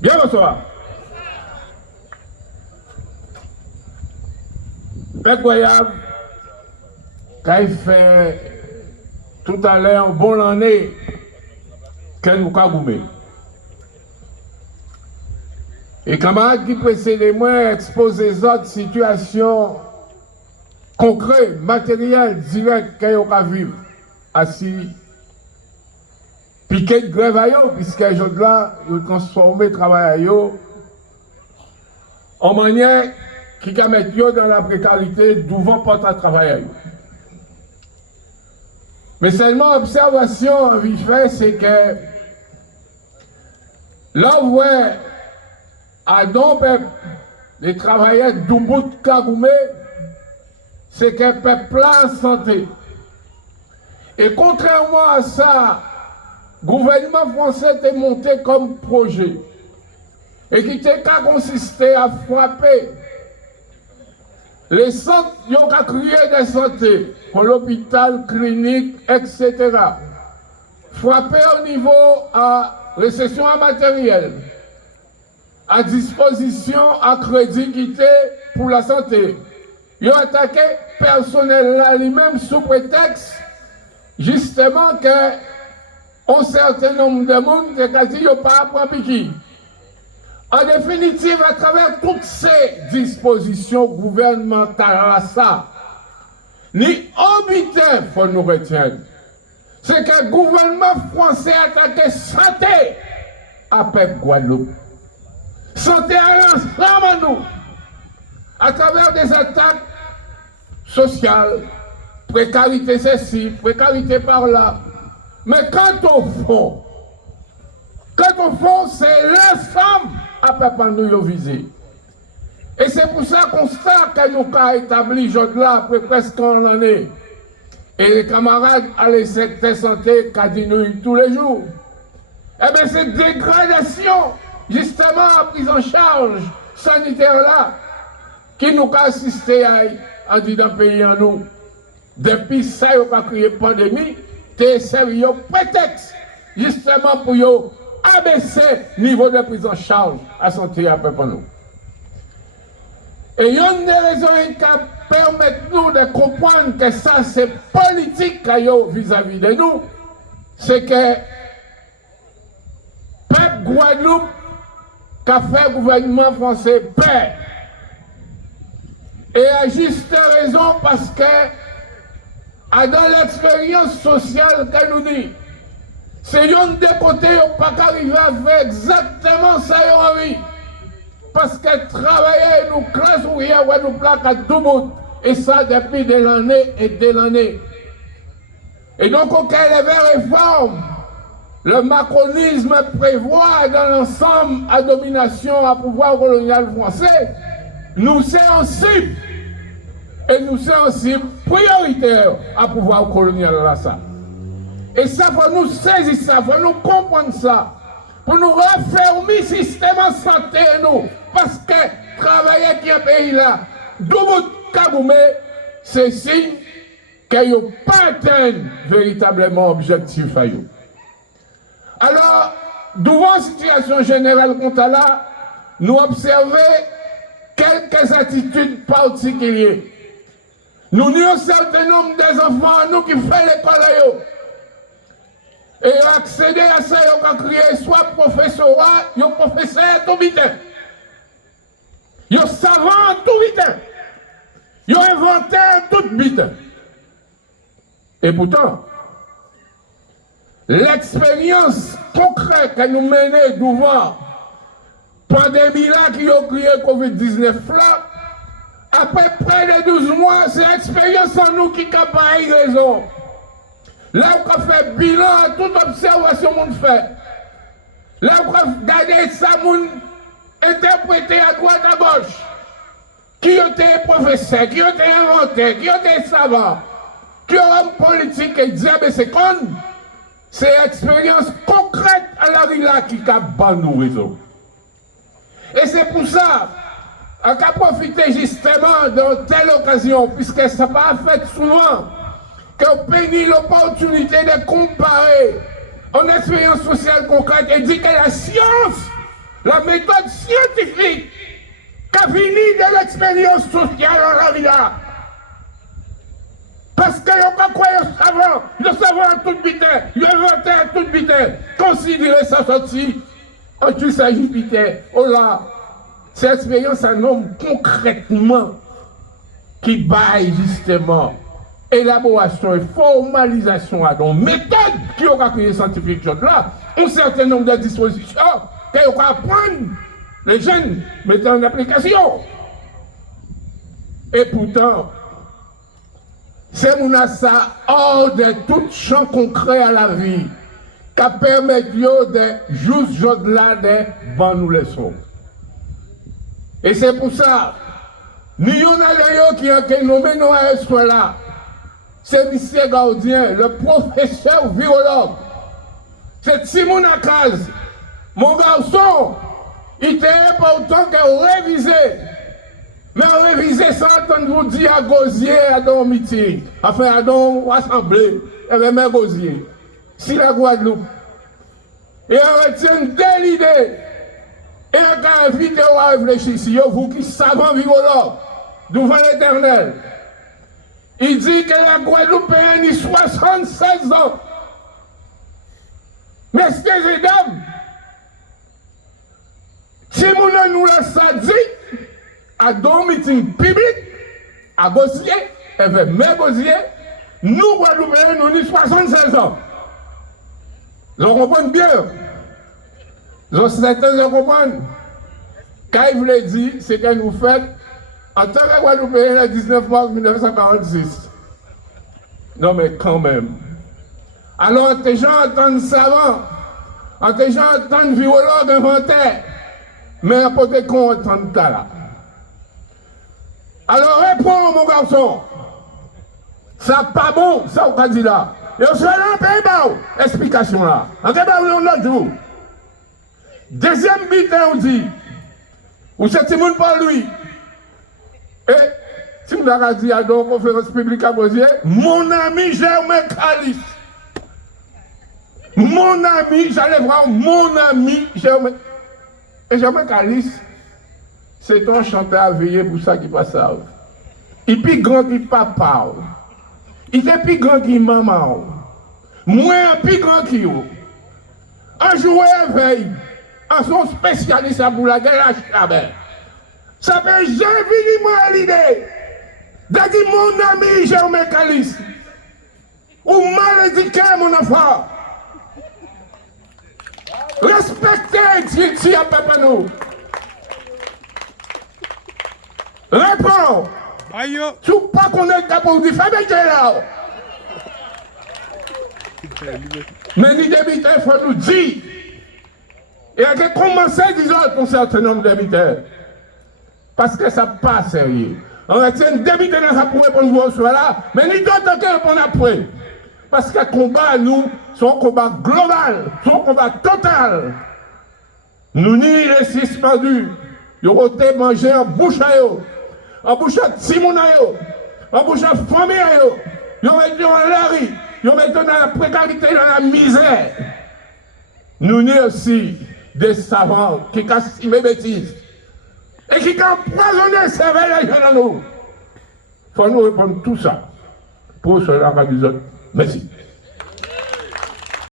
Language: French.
Bien, bonsoir. Incroyable, quand il fait tout à l'heure, bon année, qu'elle nous a goumé. Et camarades qui précédaient moi exposent les autres situations concrètes, matérielles, directes qu'elle a vivre assis. Piquet de grève à eux, puisque les gens là, ils ont transformé le travail à eux en manière qui a mettre dans la précarité devant porter à travail à eux. Mais seulement observation en vite fait, c'est que là où à donc les travailleurs d'un bout de Kagoumé, c'est qu'un peuple en santé. Et contrairement à ça, le gouvernement français était monté comme projet et qui était qu'à consister à frapper les centres qui ont créé des santé pour l'hôpital, clinique, etc. Frapper au niveau à récession en matériel, à disposition, à crédit quitté pour la santé. Ils ont attaqué personnel là lui-même sous prétexte justement que un certain nombre de monde qui dit qu'ils pas à piquer. En définitive, à travers toutes ces dispositions gouvernementales, ça, ni obité, il faut nous retenir, c'est que le gouvernement français a attaqué santé à peuple Guadeloupe. Santé à l'ensemble à nous, à travers des attaques sociales, précarité ceci, précarité par là. Mais quand au fond, c'est l'ensemble à peuple nous visé. Et c'est pour ça qu'on constat que nous avons établi là après presque une année. Et les camarades à la santé qui diminuent tous les jours. Eh bien, cette dégradation, justement, à prise en charge sanitaire-là, qui nous a assisté à dire dans le pays en nous. Depuis ça, il n'y a pas créé pandémie, c'est sérieux prétexte, justement, pour abaisser le niveau de prise en charge à santé à peu près nous. Et une des raisons qui permettent nous de comprendre que ça, c'est politique vis-à-vis de nous, c'est que peuple Guadeloupe qu'a fait le gouvernement français perd. Et à juste raison parce que dans l'expérience sociale qu'elle nous dit, c'est un des côtés qui n'a pas arrivé à faire exactement ça envie. Parce que travailler nous classe ouvrière ou nous plaque à tout bout. Et ça depuis de l'année et de l'année. Et donc, auquel les réformes, le macronisme prévoit dans l'ensemble à domination, à pouvoir colonial français, nous c'est en cible. Et nous c'est en cible prioritaire à pouvoir colonial là ça. Et ça, faut nous saisir ça, faut nous comprendre ça. Pour nous refermer le système en santé, nous. Parce que travailler qui est pays là, double Kagoumé, c'est signe qu'ils n'ont pas atteint véritablement l'objectif. Alors, devant la situation générale comme là, nous observons quelques attitudes particulières. Nous avons un certain nombre des enfants, nous qui font l'école. Et accéder à ça, ils ont créé soit professorat, ils ont professeur tout vite. Ils ont savant tout vite. Ils ont inventé tout vite. Et pourtant, l'expérience concrète que nous menons devant la pandémie là qui a créé Covid-19 là, après près de 12 mois, c'est l'expérience en nous qui a pas raison. Là, on a fait bilan à toute observation qu'on fait. Là, on a regardé ça, on interprété à droite, à gauche. Qui était professeur, qui était inventeur, qui était savant, qui a une politique et disait, mais c'est con. C'est l'expérience concrète à la rila qui a ban nous raison. Et c'est pour ça qu'on a profité justement dans telle occasion, puisque ça n'a pas fait souvent, qu'on bénit l'opportunité de comparer en expérience sociale concrète et dit que la science, la méthode scientifique, qui a fini de l'expérience sociale en la vie là. Parce qu'ils n'ont pas croyé au savant, le savant à toute vitesse, l'inventé à toute vitesse, considérer sa sortie, en tout ça Jupiter. Oh là, cette expérience un homme concrètement qui baille justement élaboration et formalisation à donc méthode qui aura créé scientifique là, un certain nombre de dispositions qu'ils vont apprendre les jeunes mettant en application. Et pourtant, c'est ça hors de tout champ concret à la vie qui permet de juste au-delà de bonnes nous leçons. Et c'est pour ça, nous avons qui a nommé nous à ce là, c'est M. Gaudien, le professeur virologue. C'est Simon Akaz, mon garçon, il était important qu'elle révise. Mais réviser sans entendre vous dire à Gosier, à don meeting, enfin à don assemblée, et même Gosier, si la Guadeloupe. Et on retient telle idée. Et on a invité à réfléchir, si vous qui savez virologue, devant l'Éternel. Il dit que la Guadeloupe a 76 ans. Messieurs et dames, si nous l'a ça dit, à deux meetings publics, à Gosier, et même Gosier, nous, Guadeloupéens, nous avons 76 ans. Vous comprenez bien. Certains comprennent. Quand il voulait dire, c'est que nous faisons en tant que Guadeloupéens le 19 mars 1946. Non, mais quand même. Alors, les gens entendent savants, les gens entendent virologues inventaires, mais peut-être qu'on entend ça là. Alors réponds mon garçon, ça pas bon, ça au candidat. Et on se là, paye bas, explication là. En tout cas, on l'a dit. Deuxième bulletin, on dit, ou c'est Simon par lui. Et si vous avez dit à la conférence publique à Gosier, mon ami Germain Calis. Mon ami, j'allais voir mon ami Germain. Et Germain Calis, c'est un chanteur à veiller pour ça qui passe ça. Il est plus grand que papa. Il est plus grand que maman. Moins plus grand que vous. Un joueur veille. Un son spécialiste pour la guerre à Chabert. Ça fait jamais moi l'idée. De dire mon ami Germain Calis. Ou mal éduqué mon enfant. Respectez si à papa nous. Réponds. Aïe. Tu ne pas connaître ta pour dire, fais là. Mais ni d'habitants, il faut nous dire. Et à commencer à dire pour un certain nombre d'habitants. Parce que ça n'est pas sérieux. On retient d'habitants dans sa pour nous voir là, mais ni d'autres qui répondent après. Parce que le combat, nous, c'est un combat global, c'est un combat total. Nous n'y les suspendus. Ils ont été mangés en bouche à eux. En bouche à Simon, en bouche à famille, ils ont été dans la rue, ils ont été dans la précarité, dans la misère. Nous n'y aussi des savants qui cassent mes bêtises et qui empoisonnent le cerveau des gens dans nous. Il faut nous répondre tout ça pour cela, nous autres. Merci.